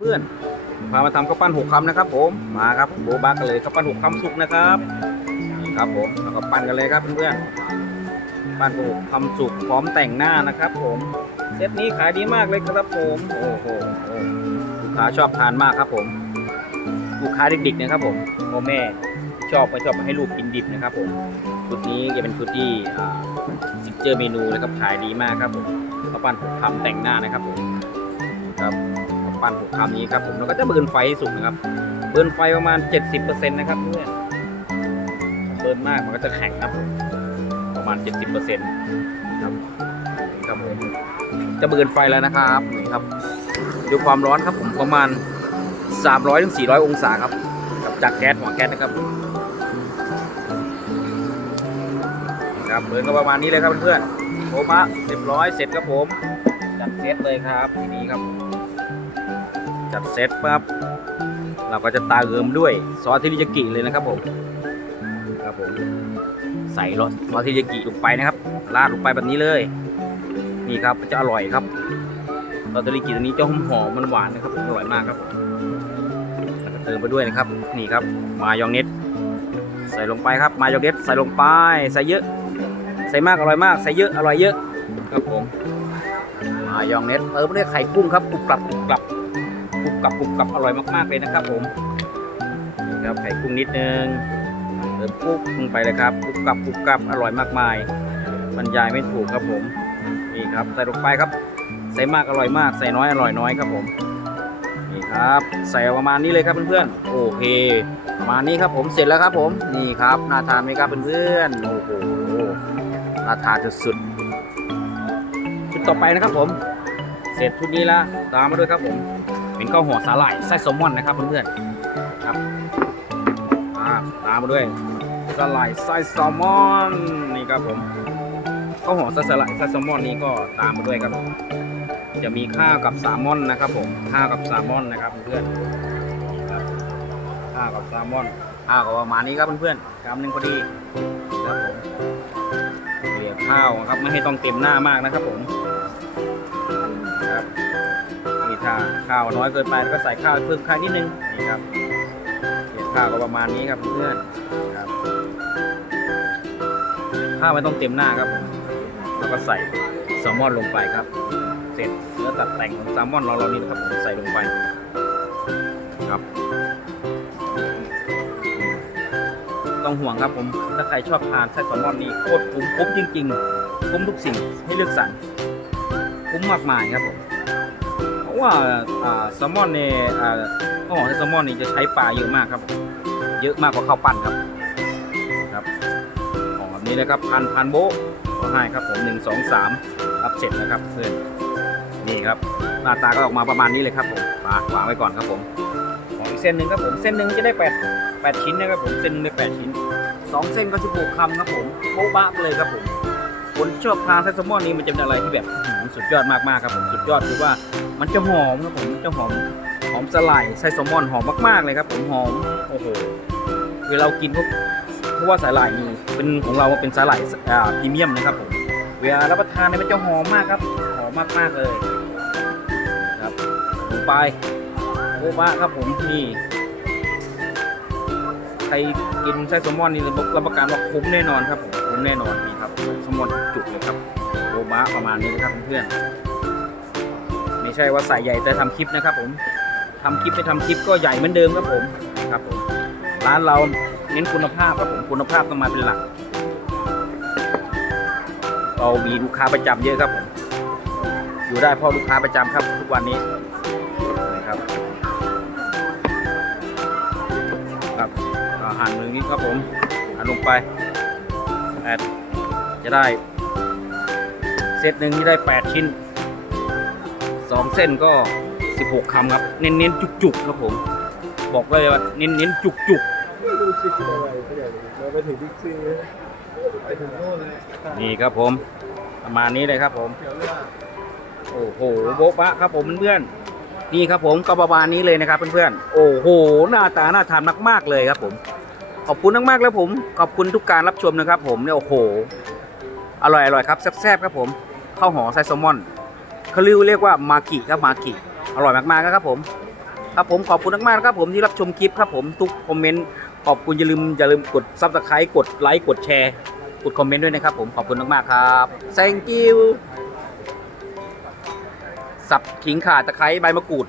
เพื่อนพามาทำข้าวปั้นหกคำนะครับ ผมมาครับโบบากันเลยข้าวปั้นหกคำสุกนะครับนี่ครับผมแล้วก็ปั้นกันเลยครับเพื่อนๆปั้นหกคำสุกพร้อมแต่งหน้านะครับ ผมเซตนี้ขายดีมากเลยครับผมโอ้โหโอ้ลูกค้าชอบทานมากครับ ผม ลูกค้าเด็กๆนะครับ ผมพ่อแม่ชอบก็ชอบให้ลูกกินดิบนะครับ ผมชุดนี้จะเป็นชุดที่ซิกเจอร์เมนูนะครับขายดีมากครับผมข้าวปั้นหกคำแต่งหน้านะครับผมครับ ปั้นหกคำนี้ครับผมแล้วก็จะเบิร์นไฟให้สุกนะครับ เบิร์นไฟประมาณ 70%นะครับเพื่อนเบิร์นมากมันก็จะแข็งครับผมประมาณ 70%ครับนี่ครับผมจะเบิร์นไฟแล้วนะครับนี่ครับดูความร้อนครับผมประมาณ 300ถึงองศาครับกับจากแก๊สหัวแก๊สนะครับครับเบิร์นก็ประมาณนี้เลยครับเพื่อนๆโอมะเรียบร้อยเสร็จครับผมจัดเซตเลยครับทีนี้ครับ จัดเซตปั๊บเราก็จะตาเอิมด้วยซอสทิริยากิเลยนะครับผมครับผมใส่รสซอสทิริยากิลงไปนะครับราดลงไปแบบนี้เลย นี่ครับจะอร่อยครับซอสทิริยากิตัวนี้จะหอมหอมมันหวานนะครับอร่อยมากครับผมแล้วก็เติมไปด้วยนะครับ นี่ครับมายองเนสใส่ลงไปครับมายองเนสใส่ลงไปใส่เยอะ ใส่มากอร่อยมากใส่เยอะอร่อยเยอะครับผมมายองเนสเติมไปด้วยไข่กุ้งครับกรุบกรับกรุบกรับ รุบกรับกรุบกรับอร่อยมากๆเลยนะครับผมนี่ครับไข่กุ้งนิดนึงเติมกุ้งลงไปเลยครับกรุบกรับกรุบกรับอร่อยมากมายบรรยายไม่ถูกครับผมนี่ครับใส่ลงไปครับ ใส่มากอร่อยมาก ใส่น้อยอร่อยน้อยครับผมนี่ครับใส่ประมาณนี้เลยครับเพื่อนๆโอเคประมาณนี้ครับผมเสร็จแล้วครับผมนี่ครับน่าทานไหมครับเพื่อนๆโอ้โหน่าทานสุดๆชุดต่อไปนะครับผม เสร็จชุดนี้แล้วตามมาด้วยครับผม เป็นข้าวห่อสาหร่ายไส้แซลมอนนะครับเพื่อนๆครับอ่าตามมาด้วยสาหร่ายไส้แซลมอนนี่ครับผมข้าวห่อสาหร่ายไส้แซลมอนนี้ก็ตามมาด้วยครับ จะมีข้าวกับแซลมอนนะครับผมข้าวกับแซลมอนนะครับเพื่อนๆข้าวกับแซลมอนข้าวก็ประมาณนี้ครับเพื่อนๆกำหนึ่งพอดีครับผมเกลี่ยข้าวครับไม่ให้ต้องเต็มหน้ามากนะครับผม ถ้าข้าวน้อยเกินไปก็ใส่ข้าวเพิ่มข้าวนิดนึงนี่ครับเห็นข้าวก็ประมาณนี้ครับเพื่อนครับข้าวไม่ต้องเต็มหน้าครับผมแล้วก็ใส่แซลมอนลงไปครับ เสร็จเนื้อตัดแต่งของแซลมอนเราเรานี่นะครับผมใส่ลงไปครับ ต้องห่วงครับผมถ้าใครชอบทานไส้แซลมอนนี่โคตรคุ้มคุ้มจริง ๆ คุ้มทุกสิ่งให้เลือกสรรคุ้มมากมายครับผม ว่าแซลมอนเนี่ยอ่าข้าวหอมแซลมอนนี่จะใช้ปลาเยอะมากครับ เยอะมากกว่าข้าวปั้นครับครับหอแบบนี้นะครับพันพันโบก็ให้ครับผมหนึ่งสองสามรับเสร็จแล้วครับเพื่อนนี่ครับหน้าตาก็ออกมาประมาณนี้เลยครับผมมาวางไว้ก่อนครับผมขออีกเส้นหนึ่งครับผมเส้นหนึ่งจะได้แปดแปดชิ้นนะครับผมเส้นหนึ่งได้แปดชิ้นสองเส้นก็จะหกคำครับผมโบ๊ะบะเลยครับผม คนที่ชอบทานไส้แซลมอนนี้มันจะเป็นอะไรที่แบบสุดยอดมากๆครับผมสุดยอดคือว่ามันจะหอมครับผมมันจะหอมหอมสไลด์ไส้แซลมอนหอมมากๆเลยครับ ผมหอมโอ้โหเวลาเรากินพวกเพราะว่าสาหร่ายนี่เป็นของเราเป็นสาหร่ายอ่าพรีเมียมนะครับผมเวลารับประทานเนี่ยมันจะหอมมากครับหอมมากๆเลยครับลงไปโอ้บ้าครับผมนี่ ใครกินไส้แซลมอนนี่รับประกันว่าคุ้มแน่นอนครับผมคุ้มแน่นอนนี่ครับแซลมอนจุกเลยครับโอบ้าประมาณนี้นะครับเพื่อนๆไม่ใช่ว่าใส่ใหญ่แต่ทำคลิปนะครับ ผมทำคลิปไม่ทำคลิปก็ใหญ่เหมือนเดิมครับผมครับผมร้านเราเน้นคุณภาพครับผมคุณภาพต้องมาเป็นหลัก เรามีลูกค้าประจำเยอะครับผมอยู่ได้เพราะลูกค้าประจำครับทุกวันนี้นะครับ หั่นหนึ่งนิดครับผมหั่นลงไปแปดจะได้เซตหนึ่งที่ได้แปดชิ้นสองเส้นก็ 16คำครับ เน้นๆ จุกๆ ครับผม บอกเลยว่าเน้นๆ จุกไม่รู้จะกินอะไรก็อย่างนี้ไปถึงบิ๊กซีไปถึงโน่นเลยนี่ครับผม ประมาณนี้เลยครับผม โอ้โหโบ๊ะบะครับผมเพื่อนๆนี่ครับผมก็ประมาณนี้เลยนะครับเพื่อนๆโอ้โห หน้าตาน่าทานมาก ๆ เลยครับผม ขอบคุณมากๆแล้วผม ขอบคุณทุกการรับชมนะครับ ผมเนี่ยโอ้โห อร่อยอร่อยครับแซ่บๆครับผมข้าวห่อไซแซลมอนเขาเรียกเรียกว่ามากิครับมากิอร่อยมากๆนะครับผม ครับผมขอบคุณมากๆนะครับผมที่รับชมคลิปครับผมทุกคอมเมนต์ขอบคุณอย่าลืมอย่าลืมกดซับสไครต์กดไลค์กดแชร์กดคอมเมนต์ด้วยนะครับผมขอบคุณมากๆครับ thank you สับขิงข่าตะไคร้ใบมะกรูด